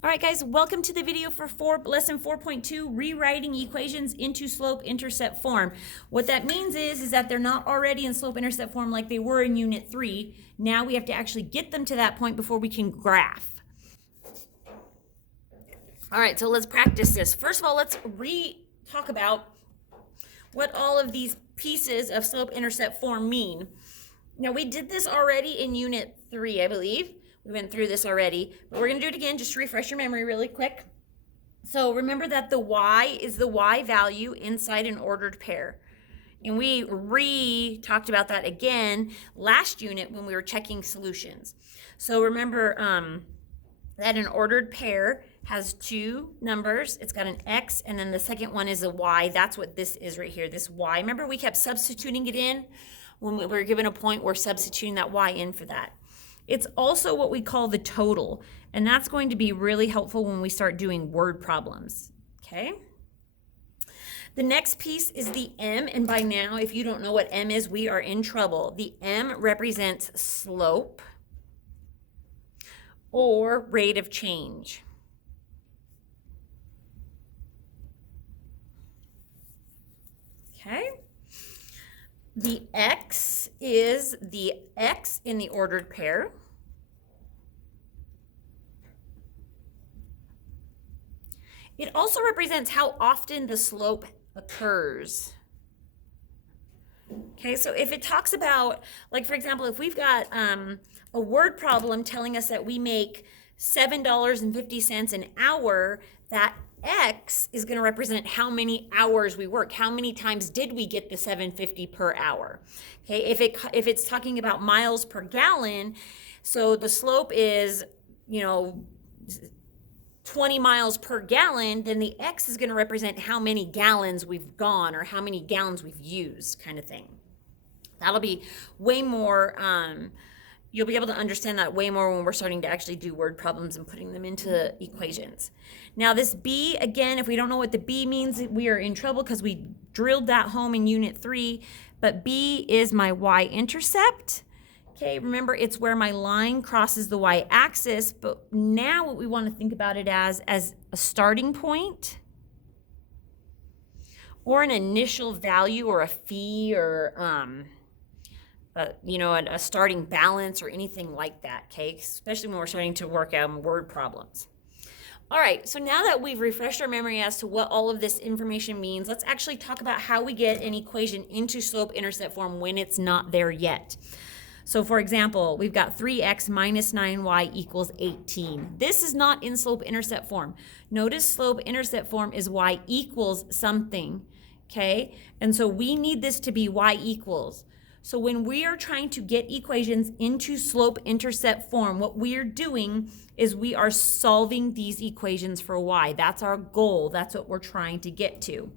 All right, guys, welcome to the video for lesson 4.2, rewriting equations into slope-intercept form. What that means is that they're not already in slope-intercept form like they were in Unit 3. Now we have to actually get them to that point before we can graph. All right, so let's practice this. First of all, let's talk about what all of these pieces of slope-intercept form mean. Now, we did this already in Unit 3, I believe. We went through this already, but we're going to do it again just to refresh your memory really quick. So remember that the y is the y value inside an ordered pair. And we talked about that again last unit when we were checking solutions. So remember that an ordered pair has two numbers. It's got an x, and then the second one is a y. That's what this is right here, this y. Remember we kept substituting it in? When we were given a point, we're substituting that y in for that. It's also what we call the total, and that's going to be really helpful when we start doing word problems, okay? The next piece is the m, and by now, if you don't know what m is, we are in trouble. The m represents slope or rate of change. Okay? The x is the x in the ordered pair. It also represents how often the slope occurs. Okay, so if it talks about, like for example, if we've got a word problem telling us that we make $7.50 an hour, that X is going to represent how many hours we work. How many times did we get the $7.50 per hour? Okay, if it's talking about miles per gallon, so the slope is, 20 miles per gallon, then the X is going to represent how many gallons we've gone or how many gallons we've used, kind of thing. That'll be way more, you'll be able to understand that way more when we're starting to actually do word problems and putting them into equations. Now this B, again, if we don't know what the B means, we are in trouble because we drilled that home in Unit 3, but B is my y-intercept. Okay, remember it's where my line crosses the y-axis, but now what we want to think about it as a starting point or an initial value or a fee or a starting balance or anything like that, okay? Especially when we're starting to work out word problems. All right, so now that we've refreshed our memory as to what all of this information means, let's actually talk about how we get an equation into slope-intercept form when it's not there yet. So for example, we've got 3x minus 9y equals 18. This is not in slope-intercept form. Notice slope-intercept form is y equals something, okay? And so we need this to be y equals. So when we are trying to get equations into slope-intercept form, what we are doing is we are solving these equations for y. That's our goal. That's what we're trying to get to.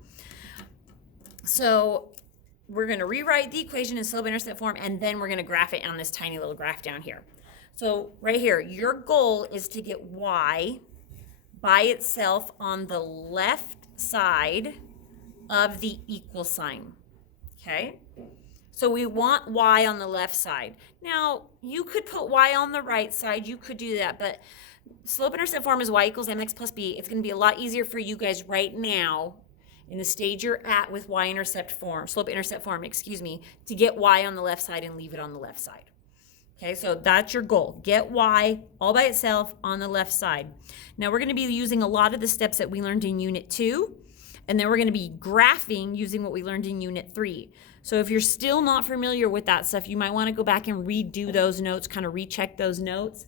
So we're going to rewrite the equation in slope-intercept form, and then we're going to graph it on this tiny little graph down here. So right here, your goal is to get y by itself on the left side of the equal sign, okay? So we want y on the left side. Now, you could put y on the right side. You could do that, but slope-intercept form is y equals mx plus b. It's going to be a lot easier for you guys right now in the stage you're at with slope-intercept form, to get y on the left side and leave it on the left side. Okay, so that's your goal. Get y all by itself on the left side. Now we're going to be using a lot of the steps that we learned in Unit 2, and then we're going to be graphing using what we learned in Unit 3. So if you're still not familiar with that stuff, you might want to go back and redo those notes, kind of recheck those notes,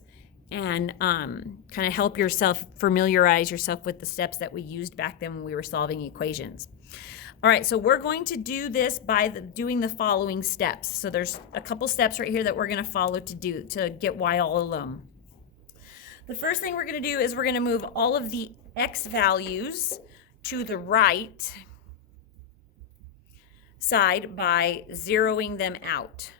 and kind of help yourself familiarize yourself with the steps that we used back then when we were solving equations. All right, so we're going to do this by doing the following steps. So there's a couple steps right here that we're going to follow to get y all alone. The first thing we're going to do is we're going to move all of the x values to the right side by zeroing them out.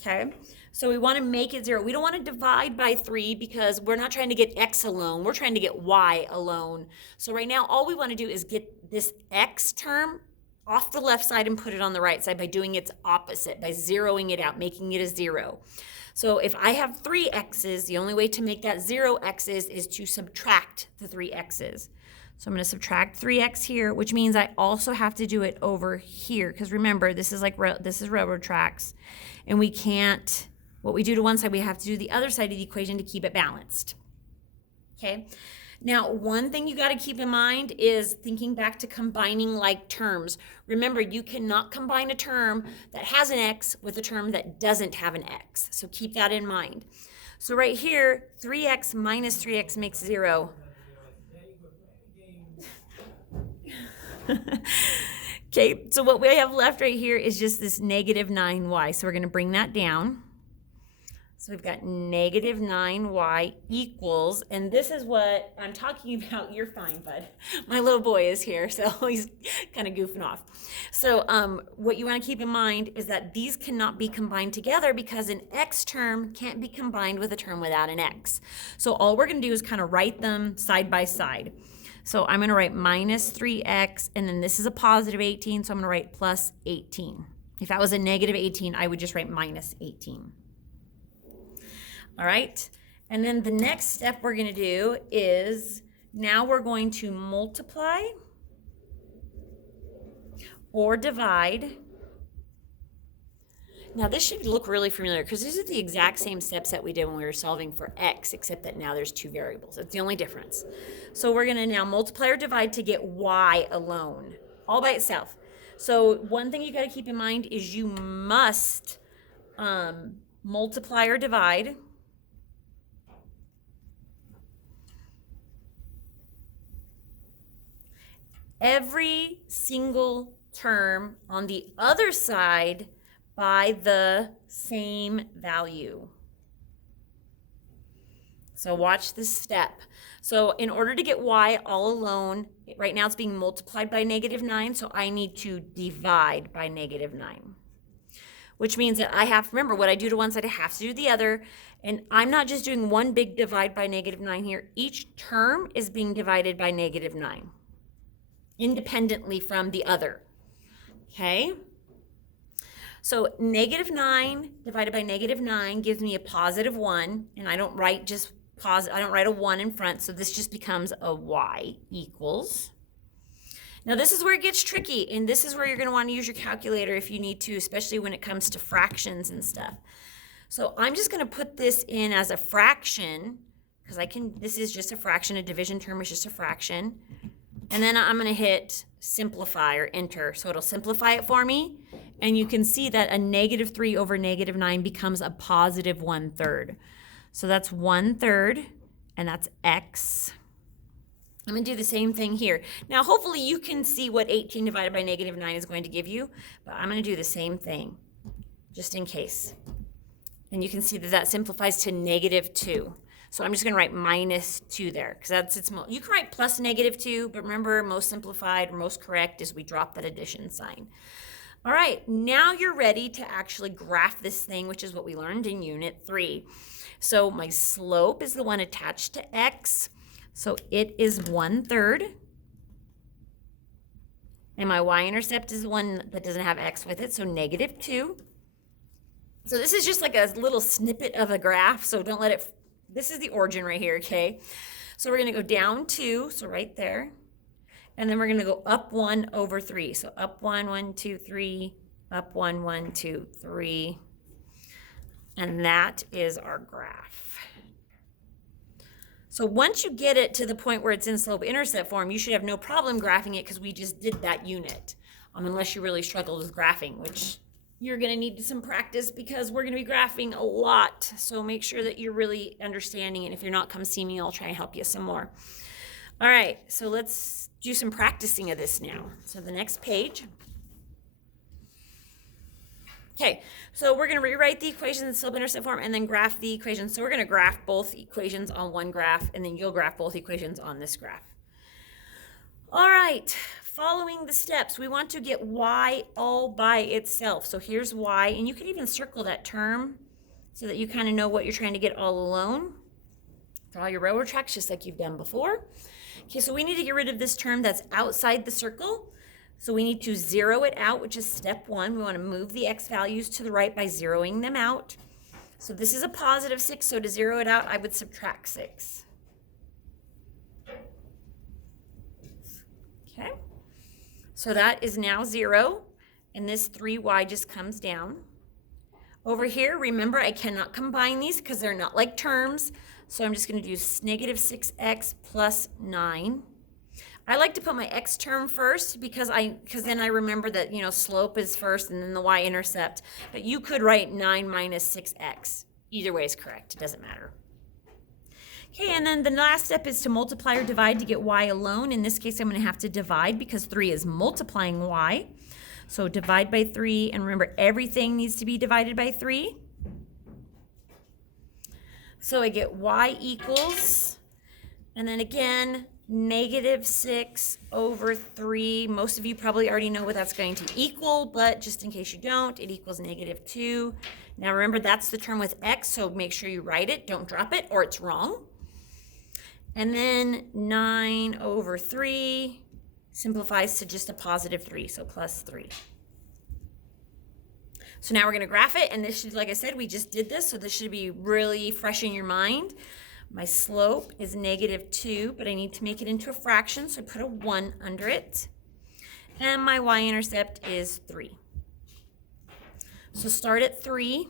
Okay, so we want to make it 0. We don't want to divide by 3 because we're not trying to get x alone. We're trying to get y alone. So right now, all we want to do is get this x term off the left side and put it on the right side by doing its opposite, by zeroing it out, making it a 0. So if I have 3 x's, the only way to make that 0 x's is to subtract the 3 x's. So I'm going to subtract 3x here, which means I also have to do it over here. Because remember, this is like this is railroad tracks. And we can't, what we do to one side, we have to do the other side of the equation to keep it balanced. Okay. Now, one thing you got to keep in mind is thinking back to combining like terms. Remember, you cannot combine a term that has an x with a term that doesn't have an x. So keep that in mind. So right here, 3x minus 3x makes 0. Okay, so what we have left right here is just this negative 9y. So we're going to bring that down. So we've got negative 9y equals, and this is what I'm talking about. You're fine, bud. My little boy is here, so he's kind of goofing off. So what you want to keep in mind is that these cannot be combined together because an x term can't be combined with a term without an x. So all we're going to do is kind of write them side by side. So I'm going to write minus 3x, and then this is a positive 18, so I'm going to write plus 18. If that was a negative 18, I would just write minus 18. All right, and then the next step we're going to do is now we're going to multiply or divide. Now this should look really familiar because these are the exact same steps that we did when we were solving for x, except that now there's 2 variables. That's the only difference. So we're going to now multiply or divide to get y alone, all by itself. So one thing you got to keep in mind is you must multiply or divide every single term on the other side by the same value. So watch this step. So in order to get y all alone, right now it's being multiplied by negative 9, so I need to divide by negative 9. Which means that I have, remember what I do to one side, I have to do the other. And I'm not just doing one big divide by negative 9 here. Each term is being divided by negative 9. Independently from the other, okay? So negative 9 divided by negative 9 gives me a positive 1, and I don't write just I don't write a 1 in front, so this just becomes a y equals. Now this is where it gets tricky, and this is where you're going to want to use your calculator if you need to, especially when it comes to fractions and stuff. So I'm just going to put this in as a fraction, because this is just a fraction, a division term is just a fraction. And then I'm going to hit simplify or enter. So it'll simplify it for me. And you can see that a negative 3 over negative 9 becomes a positive 1/3. So that's 1/3, and that's x. I'm going to do the same thing here. Now, hopefully you can see what 18 divided by negative 9 is going to give you. But I'm going to do the same thing, just in case. And you can see that that simplifies to negative 2. So I'm just going to write minus 2 there because that's you can write plus negative 2, but remember most simplified or most correct is we drop that addition sign. All right, now you're ready to actually graph this thing, which is what we learned in Unit 3. So my slope is the one attached to x, so it is 1/3. And my y-intercept is the one that doesn't have x with it, so negative 2. So this is just like a little snippet of a graph, so don't let it. This is the origin right here, okay? So we're going to go down 2, so right there. And then we're going to go up 1 over 3. So up 1, 1, 2, 3, up 1, 1, 2, 3. And that is our graph. So once you get it to the point where it's in slope-intercept form, you should have no problem graphing it because we just did that unit, unless you really struggled with graphing, which you're going to need some practice because we're going to be graphing a lot. So make sure that you're really understanding it. If you're not, come see me. I'll try and help you some more. All right, so let's do some practicing of this now. So the next page. Okay, so we're going to rewrite the equations in slope-intercept form and then graph the equations. So we're going to graph both equations on one graph, and then you'll graph both equations on this graph. All right, following the steps, we want to get y all by itself. So here's y, and you can even circle that term so that you kind of know what you're trying to get all alone. Draw your railroad tracks just like you've done before. Okay, so we need to get rid of this term that's outside the circle. So we need to zero it out, which is step 1. We want to move the x values to the right by zeroing them out. So this is a positive 6, so to zero it out, I would subtract 6. Okay, so that is now 0, and this 3y just comes down. Over here, remember, I cannot combine these because they're not like terms, so I'm just going to do negative 6x plus 9. I like to put my x term first because then I remember that, you know, slope is first and then the y-intercept. But you could write 9 minus 6x. Either way is correct. It doesn't matter. Okay, and then the last step is to multiply or divide to get y alone. In this case, I'm going to have to divide because 3 is multiplying y. So divide by 3, and remember, everything needs to be divided by 3. So I get y equals, and then again, negative 6 over 3. Most of you probably already know what that's going to equal, but just in case you don't, it equals negative 2. Now remember, that's the term with x, so make sure you write it. Don't drop it, or it's wrong. And then 9 over 3 simplifies to just a positive 3, so plus 3. So now we're going to graph it, and this should, like I said, we just did this, so this should be really fresh in your mind. My slope is negative 2, but I need to make it into a fraction, so I put a 1 under it. And my y-intercept is 3. So start at 3,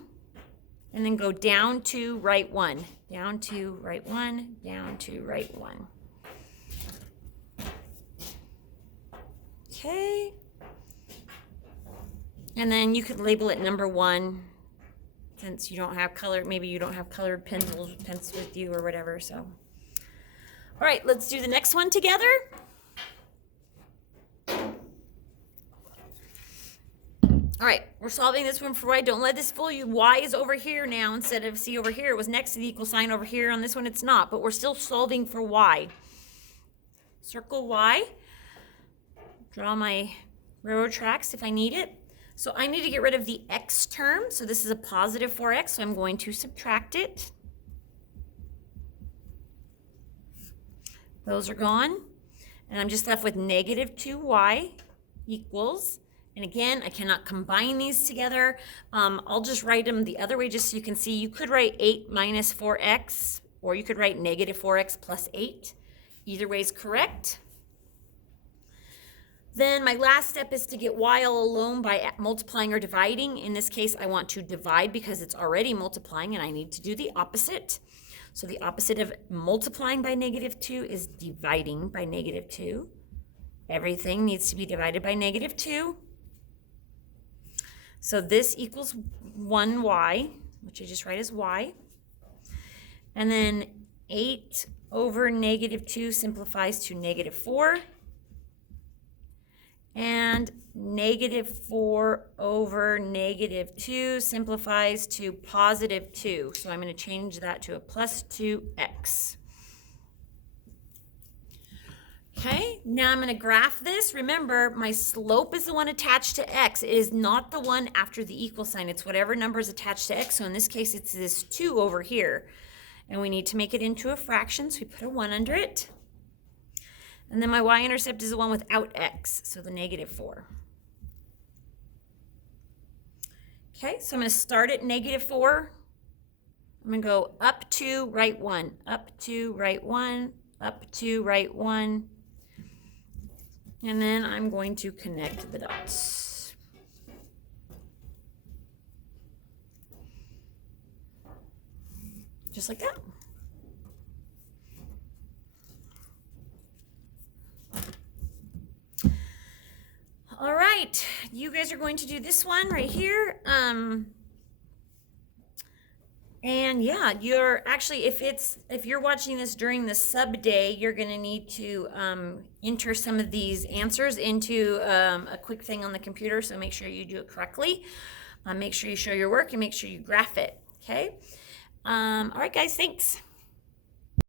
and then go down to right 1. Down to right 1, down to right 1. Okay. And then you could label it number 1 since you don't have color, maybe you don't have colored pencils with you or whatever, so. All right, let's do the next one together. All right, we're solving this one for y. Don't let this fool you. Y is over here now instead of C over here. It was next to the equal sign over here. On this one, it's not, but we're still solving for y. Circle y. Draw my railroad tracks if I need it. So I need to get rid of the x term. So this is a positive 4x, so I'm going to subtract it. Those are gone. And I'm just left with negative 2y equals, and again, I cannot combine these together. I'll just write them the other way just so you can see. You could write 8 minus 4x, or you could write negative 4x plus 8. Either way is correct. Then my last step is to get y all alone by multiplying or dividing. In this case, I want to divide because it's already multiplying, and I need to do the opposite. So the opposite of multiplying by negative 2 is dividing by negative 2. Everything needs to be divided by negative 2. So this equals 1y, which I just write as y. And then 8 over negative 2 simplifies to negative 4. And negative 4 over negative 2 simplifies to positive 2. So I'm going to change that to a plus 2x. Okay, now I'm going to graph this. Remember, my slope is the one attached to x. It is not the one after the equal sign. It's whatever number is attached to x. So in this case, it's this 2 over here. And we need to make it into a fraction, so we put a 1 under it. And then my y-intercept is the one without x, so the negative 4. Okay, so I'm going to start at negative 4. I'm going to go up to right 1, up to right 1, up to right 1. And then I'm going to connect the dots. Just like that. All right, you guys are going to do this one right here. And yeah, you're actually, if you're watching this during the sub day, you're going to need to enter some of these answers into a quick thing on the computer. So make sure you do it correctly. Make sure you show your work and make sure you graph it. Okay. All right, guys, thanks.